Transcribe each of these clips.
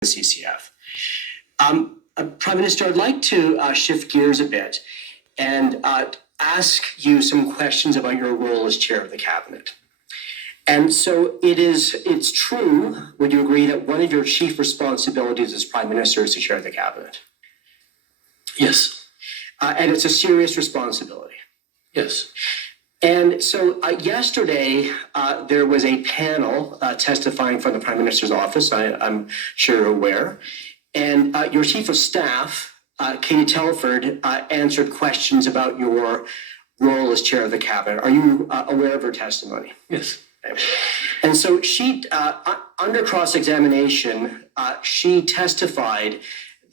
the CCF. Prime Minister, I'd like to shift gears a bit and ask you some questions about your role as chair of the cabinet. And so it's true, would you agree, that one of your chief responsibilities as Prime Minister is to chair the cabinet? Yes. And it's a serious responsibility. Yes. And so yesterday, there was a panel testifying from the Prime Minister's office, I'm sure you're aware, and your Chief of Staff, Katie Telford, answered questions about your role as Chair of the Cabinet. Are you aware of her testimony? Yes. And so she, under cross-examination, she testified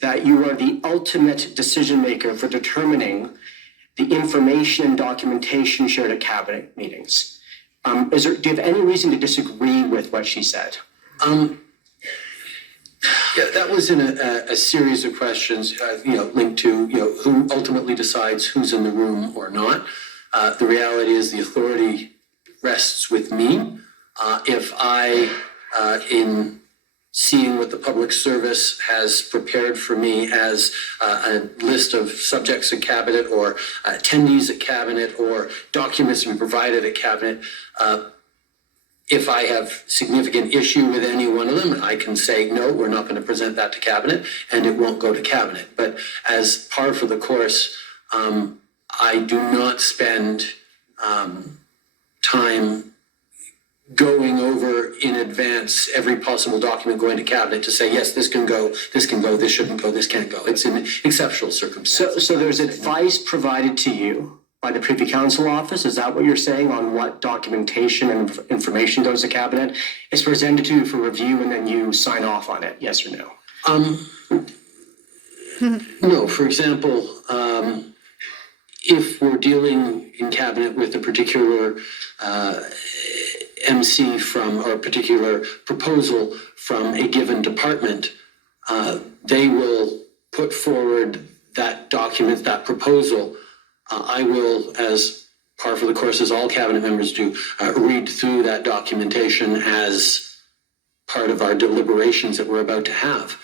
that you are the ultimate decision maker for determining the information and documentation shared at cabinet meetings. Do you have any reason to disagree with what she said? Yeah, that was in a series of questions, linked to, who ultimately decides who's in the room or not. The reality is the authority rests with me. If I, in seeing what the public service has prepared for me as a list of subjects at cabinet or attendees at cabinet or documents to be provided at cabinet, if I have significant issue with any one of them, I can say, no, we're not going to present that to cabinet and it won't go to cabinet. But as par for the course, I do not spend time going over in advance every possible document going to cabinet to say, yes, this can go, this shouldn't go, this can't go. It's in exceptional circumstances. So there's advice provided to you by the Privy Council office? Is that what you're saying on what documentation and information goes to cabinet? It's presented to you for review and then you sign off on it, yes or no? No, for example, if we're dealing in cabinet with a particular MC from, or a particular proposal from a given department, they will put forward that document, that proposal. I will, as par for the course as all cabinet members do, read through that documentation as part of our deliberations that we're about to have.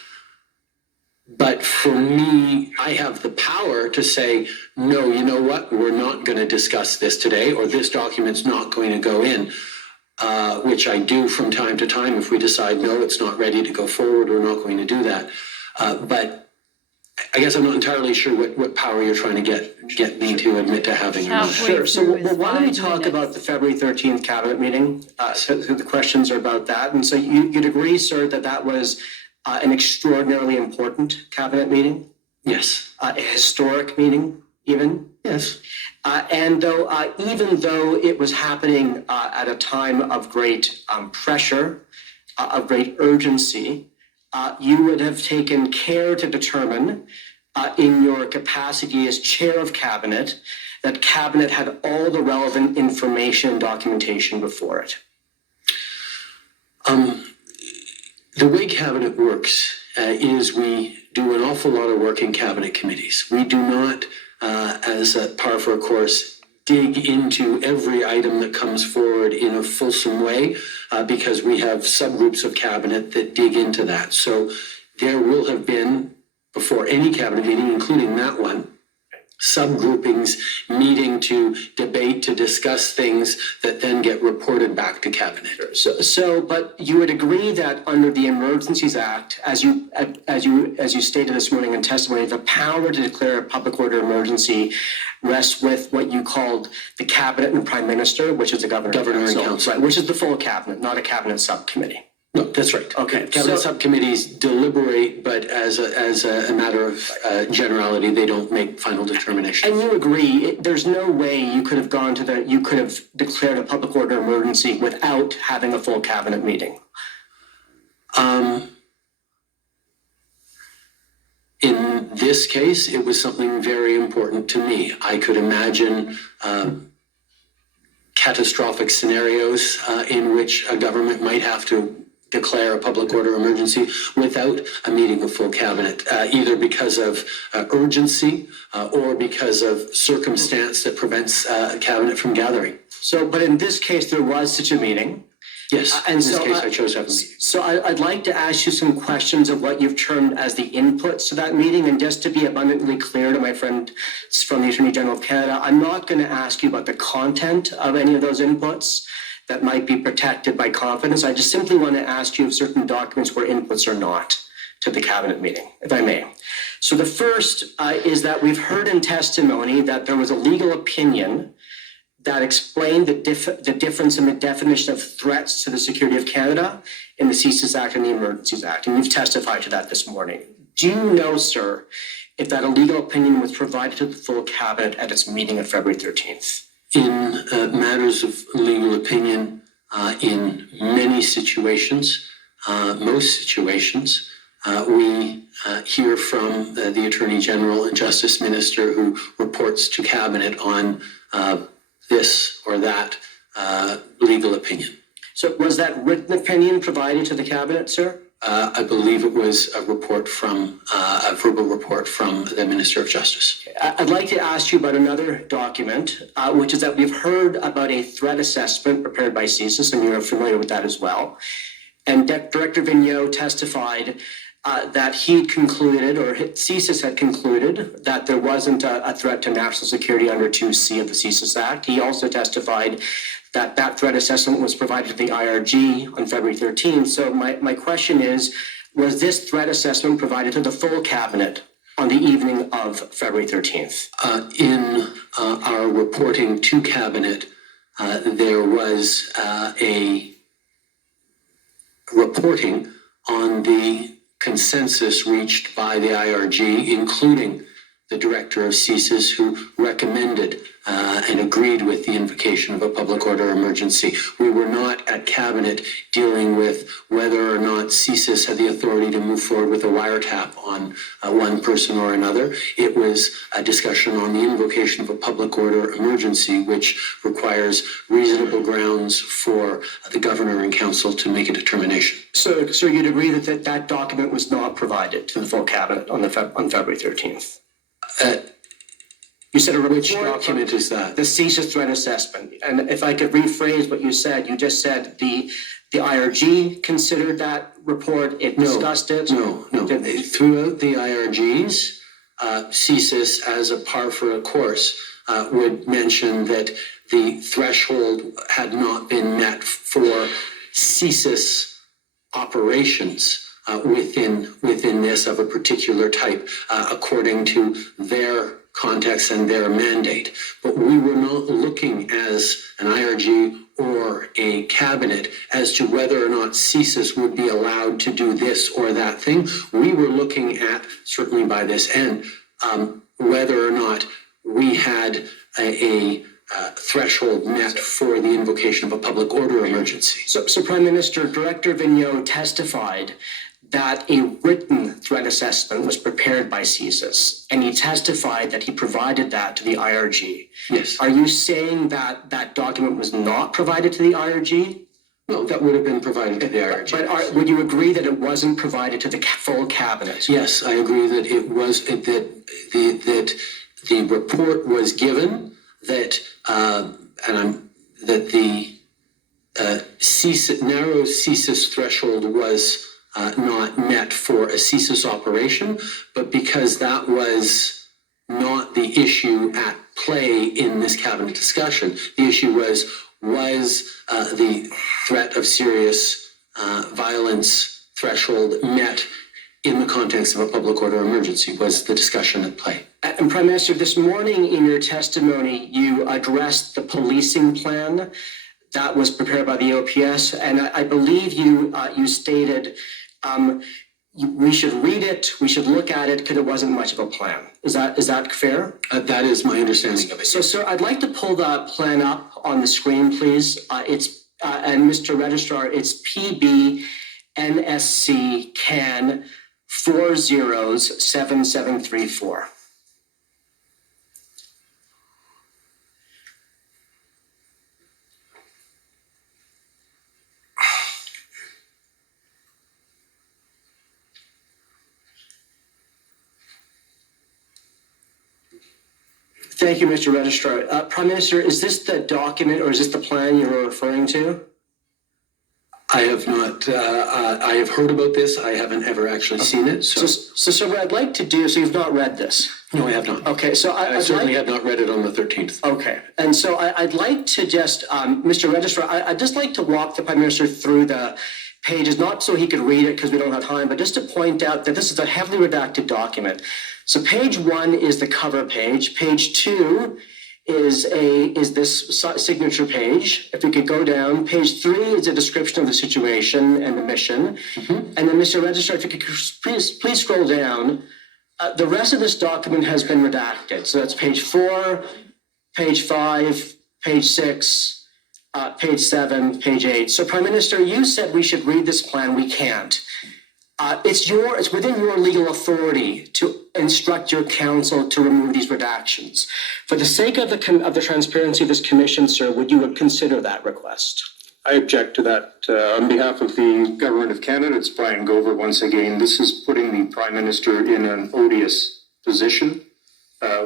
But for me, I have the power to say, no, you know what, we're not going to discuss this today, or this document's not going to go in, which I do from time to time. If we decide, no, it's not ready to go forward, we're not going to do that. But I guess I'm not entirely sure what power you're trying to get me to admit to having. Sure. So why don't we talk about the February 13th cabinet meeting? So the questions are about that. And so you'd agree, sir, that was an extraordinarily important cabinet meeting? Yes. A historic meeting, even? Yes. And even though it was happening at a time of great pressure, of great urgency, you would have taken care to determine in your capacity as chair of cabinet that cabinet had all the relevant information and documentation before it. The way cabinet works is we do an awful lot of work in cabinet committees. We do not, as a par for a course, dig into every item that comes forward in a fulsome way because we have subgroups of cabinet that dig into that. So there will have been, before any cabinet meeting, including that one, subgroupings meeting to debate, to discuss things that then get reported back to cabinet. But you would agree that under the Emergencies Act, as you stated this morning in testimony, the power to declare a public order emergency rests with what you called the cabinet and prime minister, which is the governor and council, right? Which is the full cabinet, not a cabinet subcommittee. No, that's right. Okay. Cabinet subcommittees deliberate, but as a matter of generality, they don't make final determinations. And you agree, there's no way you could have declared a public order emergency without having a full cabinet meeting. In this case, it was something very important to me. I could imagine catastrophic scenarios in which a government might have to declare a public order emergency without a meeting of full cabinet, either because of urgency or because of circumstance that prevents cabinet from gathering. So, but in this case, there was such a meeting. Yes, And in this so, case, I chose to have a meeting. So I'd like to ask you some questions of what you've termed as the inputs to that meeting. And just to be abundantly clear to my friend from the Attorney General of Canada, I'm not going to ask you about the content of any of those inputs that might be protected by confidence. I just simply want to ask you if certain documents were inputs or not to the cabinet meeting, if I may. So the first is that we've heard in testimony that there was a legal opinion that explained the difference in the definition of threats to the security of Canada in the CSIS Act and the Emergencies Act, and you've testified to that this morning. Do you know, sir, if that a legal opinion was provided to the full cabinet at its meeting of February 13th? In matters of legal opinion, in many situations, most situations, we hear from the Attorney General and Justice Minister who reports to Cabinet on this or that legal opinion. So was that written opinion provided to the cabinet, sir? I believe it was a report from, a verbal report from the Minister of Justice. I'd like to ask you about another document, which is that we've heard about a threat assessment prepared by CSIS, and you're familiar with that as well. And Director Vigneault testified that he concluded, or CSIS had concluded, that there wasn't a threat to national security under 2C of the CSIS Act. He also testified that that threat assessment was provided to the IRG on February 13th. So my question is, was this threat assessment provided to the full cabinet on the evening of February 13th? In our reporting to Cabinet, there was a reporting on the consensus reached by the IRG, including the director of CSIS, who recommended and agreed with the invocation of a public order emergency. We were not at Cabinet dealing with whether or not CSIS had the authority to move forward with a wiretap on one person or another. It was a discussion on the invocation of a public order emergency, which requires reasonable grounds for the governor and council to make a determination. So you'd agree that that document was not provided to the full cabinet on February 13th? You said a report. Which document is that? The CSIS threat assessment. And if I could rephrase what you said, you just said the IRG considered that report, it discussed it? No. Throughout the IRGs, CSIS, as a par for a course, would mention that the threshold had not been met for CSIS operations within this of a particular type, according to their context and their mandate. But we were not looking as an IRG or a cabinet as to whether or not CSIS would be allowed to do this or that thing. We were looking at, certainly by this end, whether or not we had a threshold met for the invocation of a public order emergency. So Prime Minister, Director Vigneault testified that a written threat assessment was prepared by CSIS, and he testified that he provided that to the IRG. Yes. Are you saying that that document was not provided to the IRG? No, that would have been provided to the IRG. But would you agree that it wasn't provided to the full cabinet? Yes, I agree that it was, that the report was given, that that the narrow CSIS threshold was not met for a CSIS operation, but because that was not the issue at play in this cabinet discussion, the issue was the threat of serious violence threshold met in the context of a public order emergency, was the discussion at play. And Prime Minister, this morning in your testimony, you addressed the policing plan that was prepared by the OPS, and I believe you stated we should read it, we should look at it, because it wasn't much of a plan. Is that fair? That is my understanding of it. So, sir, I'd like to pull the plan up on the screen, please. And Mr. Registrar, it's PB NSC CAN 407734. Thank you, Mr. Registrar. Prime Minister, is this the document or is this the plan you were referring to? I have not, I have heard about this. I haven't ever actually seen it, so. So what I'd like to do, so you've not read this? No, I have not. Okay, so I certainly have not read it on the 13th. Okay, and so I'd like to just, Mr. Registrar, I'd just like to walk the Prime Minister through the pages, not so he could read it because we don't have time, but just to point out that this is a heavily redacted document. So page 1 is the cover page. Page 2 is this signature page. If we could go down, page 3 is a description of the situation and the mission. And then, Mr. Registrar, if you could please scroll down. The rest of this document has been redacted. So that's page 4, page 5, page 6, page 7, page 8. So, Prime Minister, you said we should read this plan. We can't. It's within your legal authority to instruct your counsel to remove these redactions. For the sake of the transparency of this commission, sir, would you consider that request? I object to that. On behalf of the Government of Canada, it's Brian Gover once again. This is putting the Prime Minister in an odious position.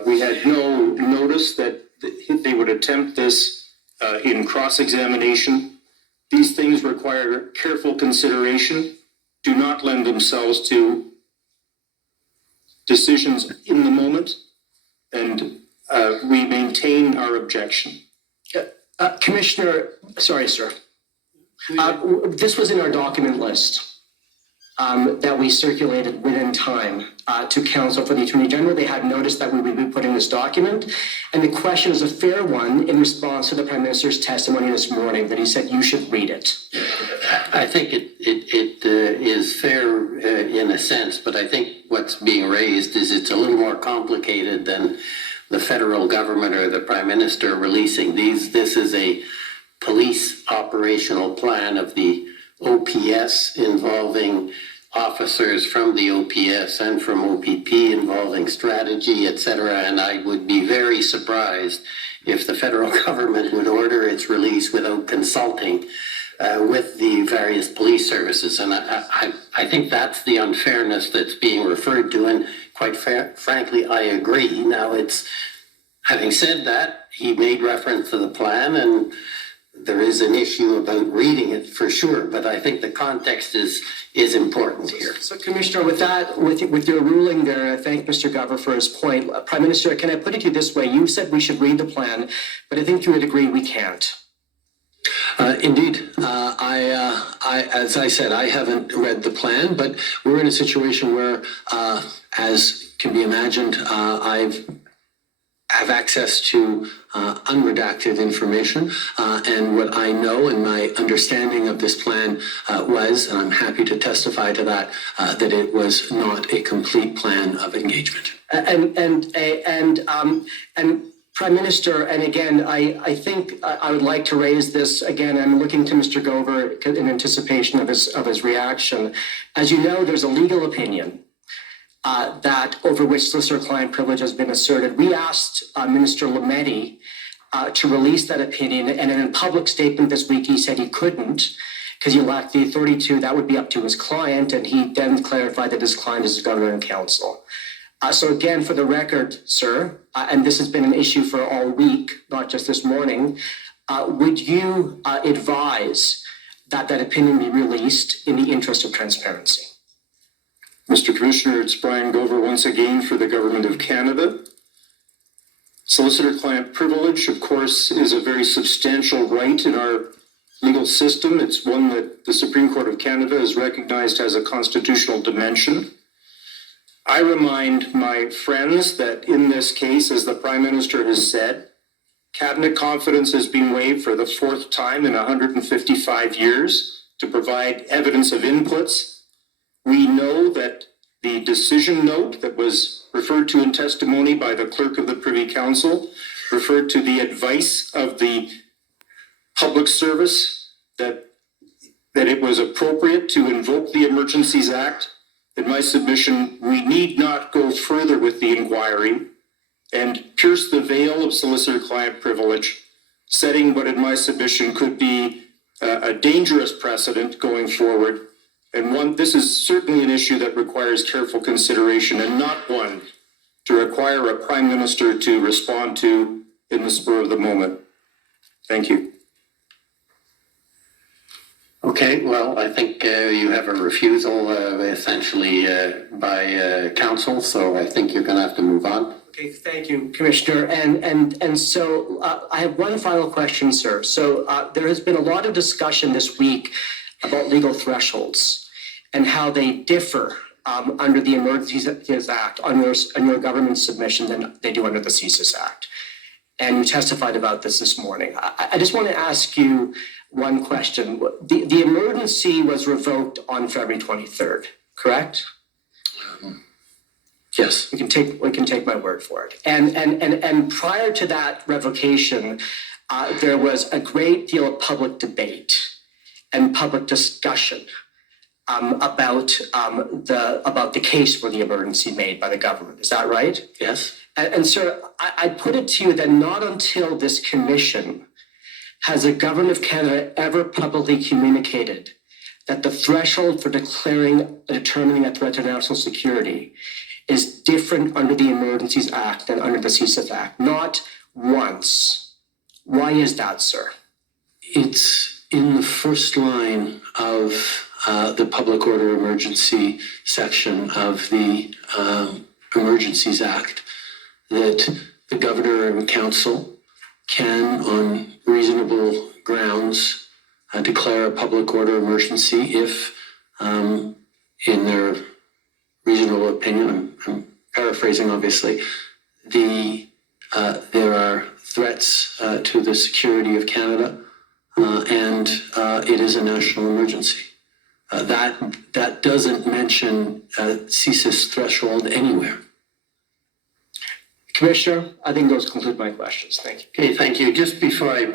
We had no notice that they would attempt this in cross-examination. These things require careful consideration, do not lend themselves to decisions in the moment, and we maintain our objection. Commissioner, sorry, sir. This was in our document list that we circulated within time to counsel for the Attorney General. They had noticed that we would be putting this document, and the question is a fair one in response to the Prime Minister's testimony this morning that he said you should read it. I think it is fair in a sense, but I think what's being raised is it's a little more complicated than the federal government or the Prime Minister releasing these. This is a police operational plan of the OPS involving officers from the OPS and from OPP involving strategy, etc. And I would be very surprised if the federal government would order its release without consulting with the various police services. And I think that's the unfairness that's being referred to. And quite frankly, I agree. Now, having said that, he made reference to the plan, and there is an issue about reading it for sure, but I think the context is important here. So, Commissioner, with that, with your ruling there, I thank Mr. Gover for his point. Prime Minister, can I put it to you this way? You said we should read the plan, but I think you would agree we can't. Indeed, as I said, I haven't read the plan, but we're in a situation where, as can be imagined, I have access to unredacted information, and what I know and my understanding of this plan was, and I'm happy to testify to that, that it was not a complete plan of engagement. And Prime Minister, and again, I think I would like to raise this again. I'm looking to Mr. Gover in anticipation of his reaction. As you know, there's a legal opinion that over which solicitor-client privilege has been asserted. We asked Minister Lametti to release that opinion, and in a public statement this week, he said he couldn't because he lacked the authority to. That would be up to his client, and he then clarified that his client is the governor and council. So again, for the record, sir, and this has been an issue for all week, not just this morning, would you advise that that opinion be released in the interest of transparency? Mr. Commissioner, it's Brian Gover once again for the Government of Canada. Solicitor-client privilege, of course, is a very substantial right in our legal system. It's one that the Supreme Court of Canada has recognized as a constitutional dimension. I remind my friends that in this case, as the Prime Minister has said, Cabinet confidence has been waived for the 4th time in 155 years to provide evidence of inputs. We know that the decision note that was referred to in testimony by the Clerk of the Privy Council referred to the advice of the public service that it was appropriate to invoke the Emergencies Act. In my submission, we need not go further with the inquiry and pierce the veil of solicitor-client privilege, setting what in my submission could be a dangerous precedent going forward. And this is certainly an issue that requires careful consideration and not one to require a Prime Minister to respond to in the spur of the moment. Thank you. Okay. Okay, well, I think you have a refusal essentially by council, so I think you're going to have to move on. Okay, thank you, Commissioner. And so I have one final question, sir. So there has been a lot of discussion this week about legal thresholds and how they differ under the Emergencies Act, on your government submission than they do under the CSIS Act. And you testified about this morning. I just want to ask you one question. The emergency was revoked on February 23rd, correct? Yes. We can take my word for it. And prior to that revocation, there was a great deal of public debate and public discussion about the case for the emergency made by the government. Is that right? Yes. And sir, I put it to you that not until this commission has the government of Canada ever publicly communicated that the threshold for determining a threat to national security is different under the Emergencies Act than under the CSIS Act. Not once. Why is that, sir? It's in the first line of the public order emergency section of the Emergencies Act that the governor and council can, on reasonable grounds, declare a public order emergency if, in their reasonable opinion, I'm paraphrasing obviously, there are threats to the security of Canada, and it is a national emergency. That doesn't mention CSIS threshold anywhere. Commissioner, I think those conclude my questions. Thank you. Okay, thank you. Just before I go